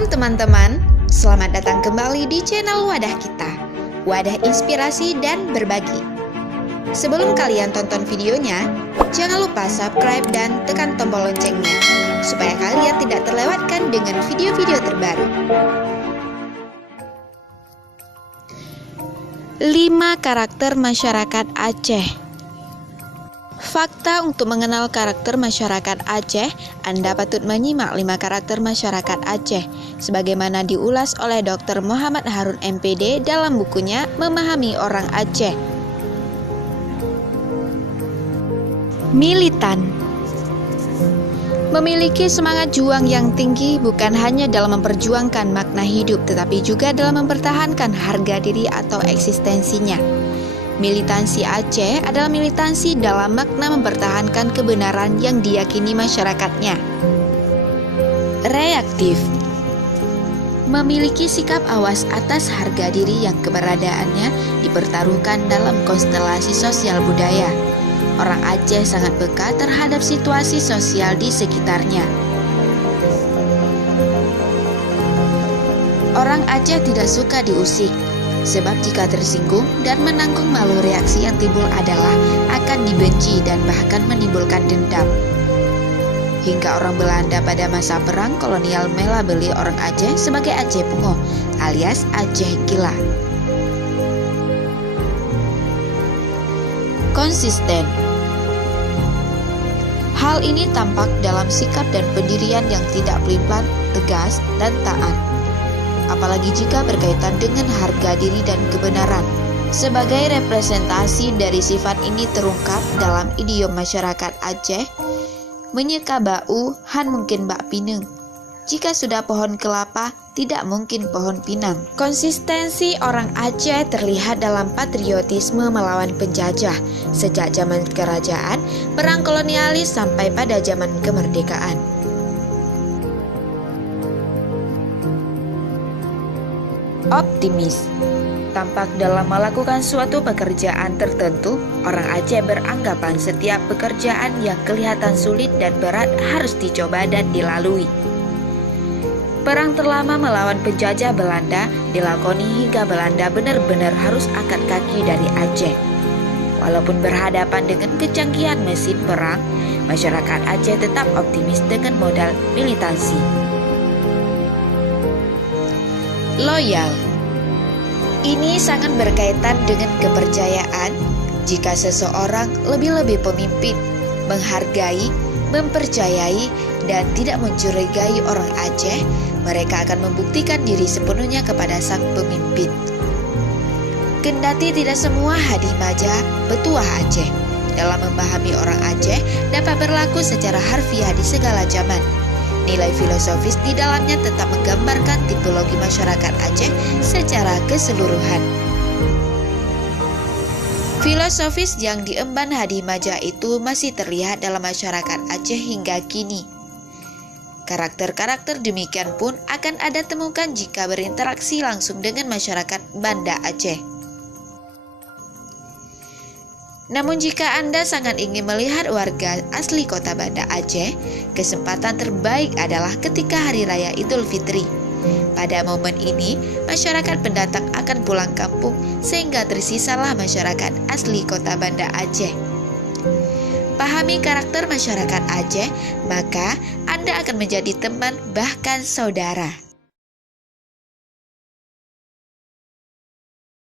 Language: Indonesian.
Shalom teman-teman, selamat datang kembali di channel Wadah Kita, wadah inspirasi dan berbagi. Sebelum kalian tonton videonya, jangan lupa subscribe dan tekan tombol loncengnya, supaya kalian tidak terlewatkan dengan video-video terbaru. 5 karakter masyarakat Aceh. Fakta untuk mengenal karakter masyarakat Aceh, Anda patut menyimak 5 karakter masyarakat Aceh, sebagaimana diulas oleh Dr. Muhammad Harun MPD dalam bukunya Memahami Orang Aceh. Militan. Memiliki semangat juang yang tinggi bukan hanya dalam memperjuangkan makna hidup, tetapi juga dalam mempertahankan harga diri atau eksistensinya. Militansi Aceh adalah militansi dalam makna mempertahankan kebenaran yang diyakini masyarakatnya. Reaktif. Memiliki sikap awas atas harga diri yang keberadaannya dipertaruhkan dalam konstelasi sosial budaya. Orang Aceh sangat peka terhadap situasi sosial di sekitarnya. Orang Aceh tidak suka diusik, sebab jika tersinggung dan menanggung malu, reaksi yang timbul adalah akan dibenci dan bahkan menimbulkan dendam. Hingga orang Belanda pada masa perang kolonial melabeli orang Aceh sebagai Aceh Pungo alias Aceh Gila. Konsisten. Hal ini tampak dalam sikap dan pendirian yang tidak pelin-pelan, tegas, dan taat. Apalagi jika berkaitan dengan harga diri dan kebenaran. Sebagai representasi dari sifat ini terungkap dalam idiom masyarakat Aceh, menyeka bau han mungkin bak pineng. Jika sudah pohon kelapa, tidak mungkin pohon pinang. Konsistensi orang Aceh terlihat dalam patriotisme melawan penjajah sejak zaman kerajaan, perang kolonialis sampai pada zaman kemerdekaan. Optimis. Tampak dalam melakukan suatu pekerjaan tertentu, orang Aceh beranggapan setiap pekerjaan yang kelihatan sulit dan berat harus dicoba dan dilalui. Perang terlama melawan penjajah Belanda dilakoni hingga Belanda benar-benar harus angkat kaki dari Aceh. Walaupun berhadapan dengan kecanggihan mesin perang, masyarakat Aceh tetap optimis dengan modal militansi. Loyal. Ini sangat berkaitan dengan kepercayaan. Jika seseorang lebih-lebih pemimpin, menghargai, mempercayai, dan tidak mencurigai orang Aceh, mereka akan membuktikan diri sepenuhnya kepada sang pemimpin. Kendati tidak semua hadimaja petuah Aceh, dalam memahami orang Aceh dapat berlaku secara harfiah di segala zaman. Nilai filosofis di dalamnya tetap menggambarkan tipologi masyarakat Aceh secara keseluruhan. Filosofis yang diemban hadimaja itu masih terlihat dalam masyarakat Aceh hingga kini. Karakter-karakter demikian pun akan Anda temukan jika berinteraksi langsung dengan masyarakat Banda Aceh. Namun jika Anda sangat ingin melihat warga asli kota Banda Aceh, kesempatan terbaik adalah ketika Hari Raya Idul Fitri. Pada momen ini, masyarakat pendatang akan pulang kampung sehingga tersisalah masyarakat asli kota Banda Aceh. Pahami karakter masyarakat Aceh, maka Anda akan menjadi teman bahkan saudara.